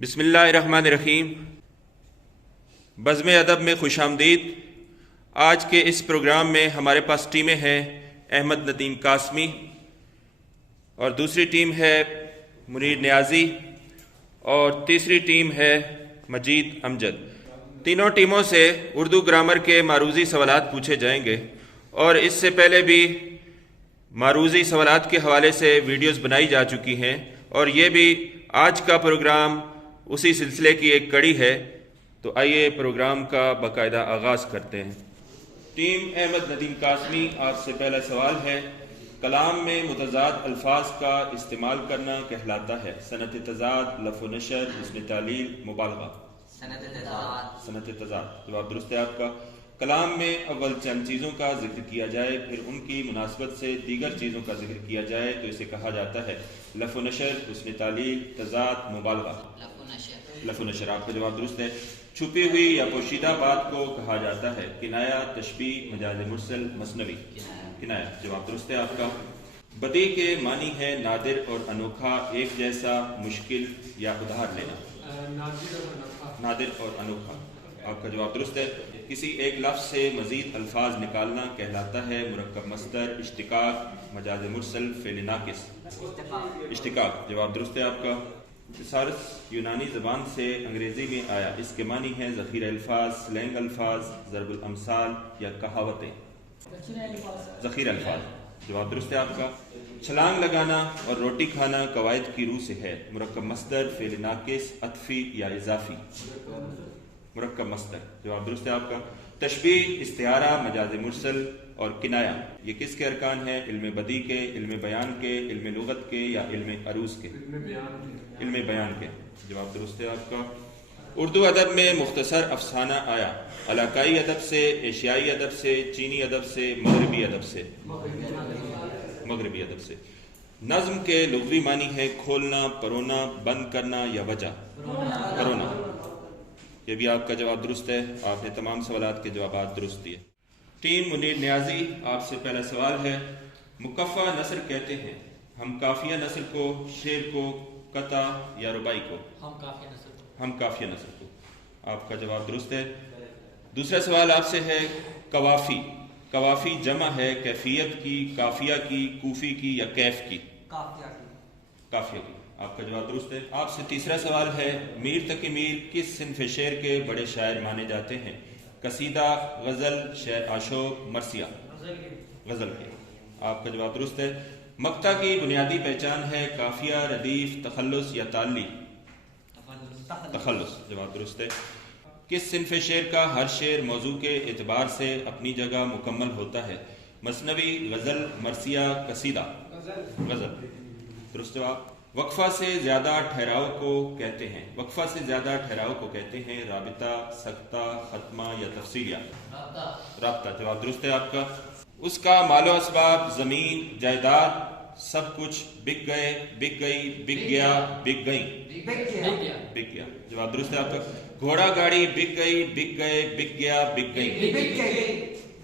بسم اللہ الرحمن الرحیم۔ بزم ادب میں خوش آمدید۔ آج کے اس پروگرام میں ہمارے پاس ٹیمیں ہیں احمد ندیم قاسمی اور دوسری ٹیم ہے منیر نیازی اور تیسری ٹیم ہے مجید امجد۔ تینوں ٹیموں سے اردو گرامر کے معروضی سوالات پوچھے جائیں گے اور اس سے پہلے بھی معروضی سوالات کے حوالے سے ویڈیوز بنائی جا چکی ہیں اور یہ بھی آج کا پروگرام اسی سلسلے کی ایک کڑی ہے، تو آئیے پروگرام کا باقاعدہ آغاز کرتے ہیں۔ ٹیم احمد ندیم قاسمی، آپ سے پہلا سوال ہے، کلام میں متضاد الفاظ کا استعمال کرنا کہلاتا ہے؟ صنعت تضاد، لف و نشر، حسن تعلیل، مبالغہ؟ صنعت تضاد جواب درست ہے آپ کا۔ کلام میں اول چند چیزوں کا ذکر کیا جائے پھر ان کی مناسبت سے دیگر چیزوں کا ذکر کیا جائے تو اسے کہا جاتا ہے لف و نشر، حسن تعلیل، تضاد، مبالغہ؟ لف و نشر آپ کا جواب درست ہے۔ چھپی ہوئی یا پوشیدہ بات کو کہا جاتا ہے کنایہ، تشبیہ، مجاز مرسل، مثنوی؟ کنایہ جواب درست ہے آپ کا۔ بدیع کے معنی ہے نادر اور انوکھا، ایک جیسا، مشکل یا ادھار لینا؟ نادر اور انوکھا آپ کا جواب درست ہے۔ کسی ایک لفظ سے مزید الفاظ نکالنا کہلاتا ہے مرکب مصدر، اشتقاق، مجاز مرسل، فعل ناقص؟ اشتقاق جواب درست ہے آپ کا۔ تھیسارس یونانی زبان سے انگریزی میں آیا، اس کے معنی ہیں ذخیرہ الفاظ، سلینگ الفاظ، ضرب الامثال یا کہاوتیں؟ ذخیرہ الفاظ جواب درست ہے آپ کا۔ چھلانگ لگانا اور روٹی کھانا قواعد کی روح سے ہے، مرکب مصدر، فعل ناقص، عطفی یا اضافی؟ مرکب مصدر جواب درست ہے آپ کا۔ تشبیہ، استعارہ، مجاز مرسل اور کنایہ یہ کس کے ارکان ہیں؟ علم بدیع کے، علم بیان کے، علم لغت کے یا علم عروض کے؟ علم بیان کے جواب درست ہے آپ کا۔ اردو ادب میں مختصر افسانہ آیا علاقائی ادب سے، ایشیائی ادب سے، چینی ادب سے، مغربی ادب سے؟ مغربی ادب سے۔ نظم کے لغوی معنی ہے کھولنا، پرونا، بند کرنا یا وجہ؟ پرونا یہ بھی آپ کا جواب درست ہے، آپ نے تمام سوالات کے جوابات درست دیے۔ ٹیم منیر نیازی، آپ سے پہلا سوال ہے، مکفہ نثر کہتے ہیں ہم قافیہ نثر کو، شعر کو، قطع یا رباعی کو؟ ہم قافیہ نثر کو آپ کا جواب درست ہے۔ دوسرا سوال آپ سے ہے، قوافی، قوافی جمع ہے کیفیت کی، قافیہ کی، کوفی کی یا کیف کی؟ قافیہ کی آپ کا جواب درست ہے۔ آپ سے تیسرا سوال ہے، میر تقی میر کس صنف شعر کے بڑے شاعر مانے جاتے ہیں؟ قصیدہ، غزل، شعر عاشق، مرثیہ؟ غزل کے آپ کا جواب درست ہے۔ مقطع کی بنیادی پہچان ہے قافیہ، ردیف، تخلص یا تعلی؟ تخلص جواب درست ہے۔ کس صنف شعر کا ہر شعر موضوع کے اعتبار سے اپنی جگہ مکمل ہوتا ہے؟ مثنوی، غزل، مرثیہ، قصیدہ؟ غزل درست جواب۔ وقفہ سے زیادہ ٹھہراؤ کو کہتے ہیں؟ وقفہ سے زیادہ ٹھہراؤ کو کہتے ہیں رابطہ، سکتہ، ختمہ یا تفصیلیہ؟ رابطہ جواب درست ہے آپ کا۔ اس کا مال و اسباب، زمین، جائیداد، سب کچھ بک گئے، بک گئی، بک گیا، بک گئی؟ بک گیا جواب درست ہے آپ کا۔ گھوڑا گاڑی بک گئی، بک گئے، بک گیا، بک گئی؟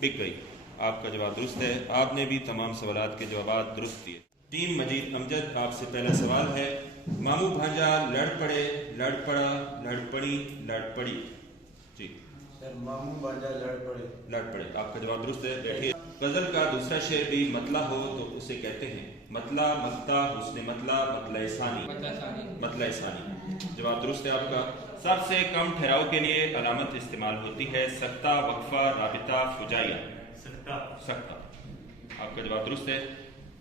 بک گئی آپ کا جواب درست ہے۔ آپ نے بھی تمام سوالات کے جوابات درست دیے۔ ٹیم مجید امجد، آپ سے پہلا سوال ہے، ماموں بھانجا لڑ پڑے، لڑ پڑا، لڑ پڑی، لڑ پڑی؟ جی سر، ماموں بھانجا لڑ پڑے۔ لڑ پڑے آپ کا جواب درست ہے، بیٹھیے۔ غزل کا دوسرا شعر بھی مطلع ہو تو اسے کہتے ہیں؟ مطلع، مقطع، حسن مطلع، مطلع ثانی؟ مطلع ثانی جواب درست ہے آپ کا۔ سب سے کم ٹھہراؤ کے لیے علامت استعمال ہوتی ہے؟ سکتہ، وقفہ، رابطہ، فجائیہ؟ سکتہ آپ کا جواب درست ہے۔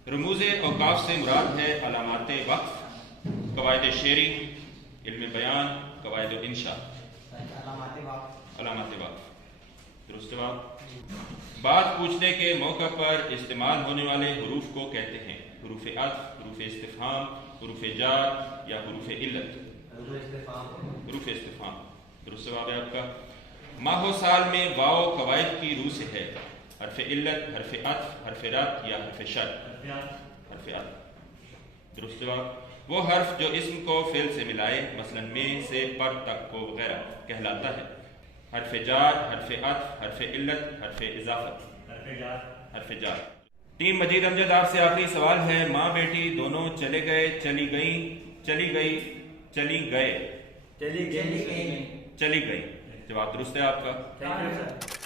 رموز اوقاف سے مراد ہے علامات وقف، قواعد شعری، علم بیان، قواعد انشاء؟ علامات وقف درست جواب۔ بات پوچھنے کے موقع پر استعمال ہونے والے حروف کو کہتے ہیں؟ حروف عطف، حروف استفہام، حروف جار یا حروف علت؟ حروف استفہام درست جواب ہے آپ کا۔ ماہ و سال میں واو قواعد کی روح سے ہے؟ حرف علت، حرف عطف، حرف رد یا حرف شرط؟ حرف عطف درست جواب۔ وہ حرف جو اسم کو فعل سے ملائے، مثلا میں سے پر تک کو وغیرہ، کہلاتا ہے؟ حرف جار، حرف عطف، حرف علت، حرف اضافت؟ حرف جار۔ ٹیم مجید امجد، آپ سے آخری سوال ہے، ماں بیٹی دونوں چلے گئے، چلی گئیں، چلی گئی، چلی گئے، چلی چلی گئی نہیں. چلی گئی. جواب درست ہے آپ کا. Thank you sir.